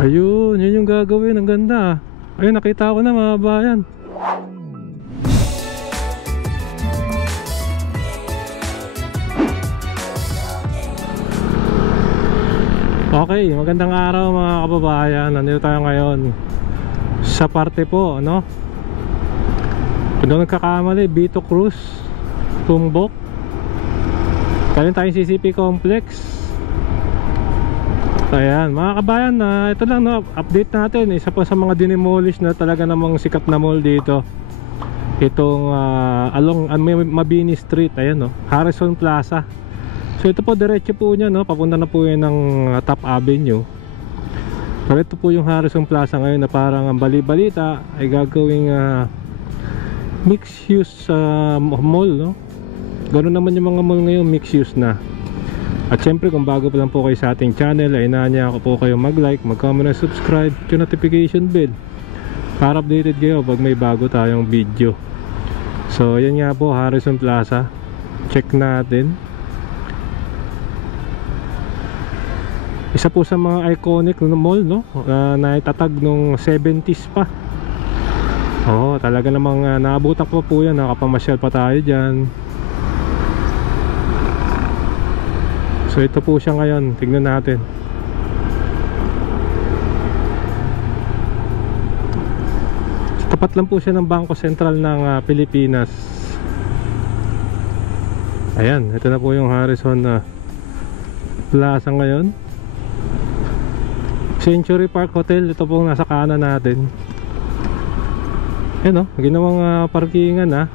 Ayun, yun yung gagawin. Ang ganda. Ayun, nakita ko na mga bayan. Okay, magandang araw mga kababayan. Nandito tayo ngayon sa parte po, ano? Kung doon nagkakamali, Vito Cruz, Tumbok. Kaling tayong CCP Complex. Ayan, mga kabayan, ito lang, no, update natin. Isa pa sa mga dinemolish na talaga namang sikat na mall dito. Itong along Mabini Street, ayan, no, Harrison Plaza. So ito po, diretso po niya, no, papunta na po yan ng Top Avenue. Pero ito po yung Harrison Plaza ngayon na parang ang bali-balita ay gagawing mixed use mall, no. Ganoon naman yung mga mall ngayon, mixed use na. At syempre kung bago pa lang po kayo sa ating channel, ay inaanya ako po kayo mag-like, mag-comment at subscribe to notification bell para updated kayo pag may bago tayong video. So yan nga po, Harrison Plaza. Check natin. Isa po sa mga iconic na mall, no, na itatag nung 70s pa. Oo, talaga namang naabutan ko po yan, nakapamasyal pa tayo dyan. So ito po siya ngayon, tignan natin. Tapat lang po siya ng Bangko Sentral ng Pilipinas. Ayan, ito na po yung Harrison Plaza ngayon. Century Park Hotel, ito po nasa kanan natin. Ayan, ginawang parkingan.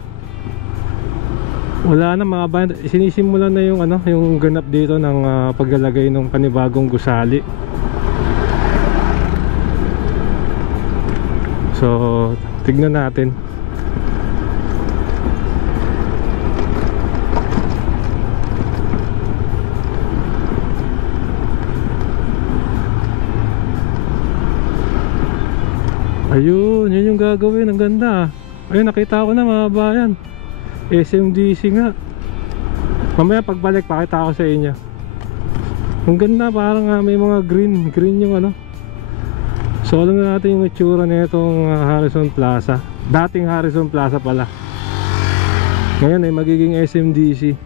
Wala na mga band, sinisimulan na yung yung ganap dito ng paglalagay ng panibagong gusali. So, tignan natin. Ayun, yun yung gagawin. Ang ganda. Ayun, nakita ko na mga bayan. SMDC nga. Mamaya pagbalik pakita ko sa inyo. Ang ganda, parang may mga green yung So alam na natin yung itsura na itong Harrison Plaza. Dating Harrison Plaza pala. Ngayon ay magiging SMDC.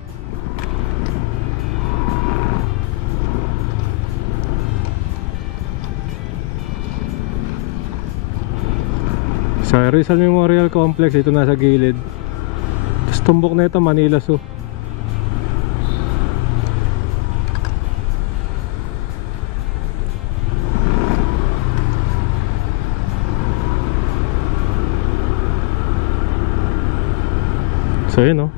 Sa Rizal Memorial Complex, ito nasa gilid. Tapos tumbok na ito, Manila Zoo. So yun,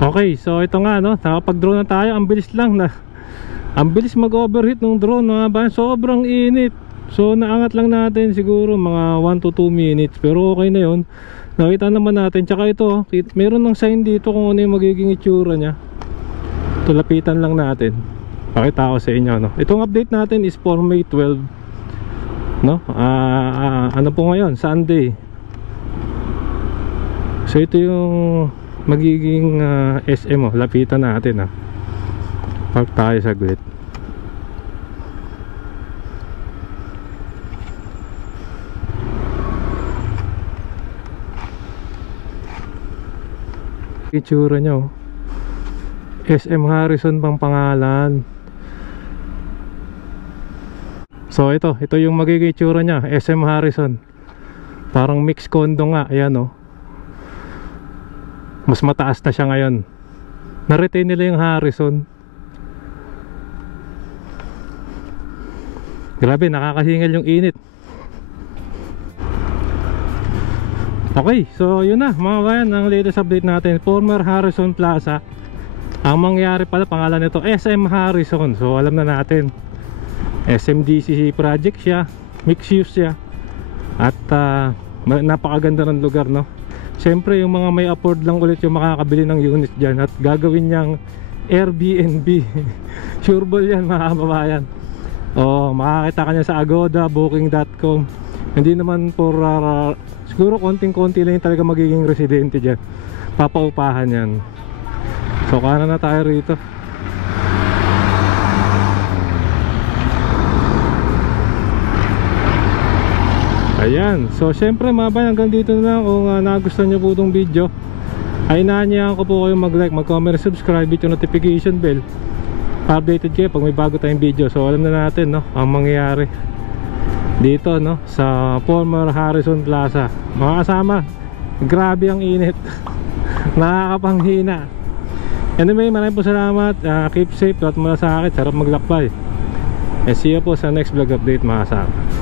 Okay, so ito nga no, nakapag-drone na tayo. Ang bilis lang na, ang bilis mag-overheat ng drone mga bayan. Sobrang init. So naangat lang natin siguro mga 1 to 2 minutes. Pero okay na yun. Nakita naman natin. Tsaka ito, meron ng sign dito kung ano yung magiging itsura nya. Ito, lapitan lang natin. Pakita ko sa inyo no. Itong update natin is for May 12 no? Ano po ngayon? Sunday. So ito yung magiging SM oh. Lapitan natin ah. Park tayo saglit. Itsura nyo SM Harrison pang pangalan. So ito yung magiging itsura nya, SM Harrison. Parang mix condo nga. Ayan oh. Mas mataas na siya ngayon. Na-retain nila yung Harrison. Grabe, nakakahingal yung init. Okay, so yun na mga bayan, ang latest update natin. Former Harrison Plaza. Ang mangyari pala, pangalan nito SM Harrison. So alam na natin, SMDC project siya, mixed use siya. At napakaganda ng lugar no. Siyempre yung mga may afford lang ulit yung makakabili ng unit dyan. At gagawin niyang Airbnb. Sureball yan mga kababayan. O makakita ka niya sa Agoda, Booking.com. Hindi naman for siguro konting-konti lang yung talaga magiging residente dyan. Papaupahan yan. So kanan na tayo rito. Ayan, so syempre mga bayan, hanggang dito na lang. Kung nagustuhan nyo po itong video, ay inaanyahan ko po kayo mag-like, mag-comment, subscribe, hit yung notification bell, updated kayo pag may bago tayong video. So alam na natin no, ang mangyayari dito no, sa former Harrison Plaza. Mga kasama, grabe ang init. Nakakapanghina. Anyway, maraming po salamat. Keep safe, at malasakit, sarap maglakbay. And see you po sa next vlog update mga kasama.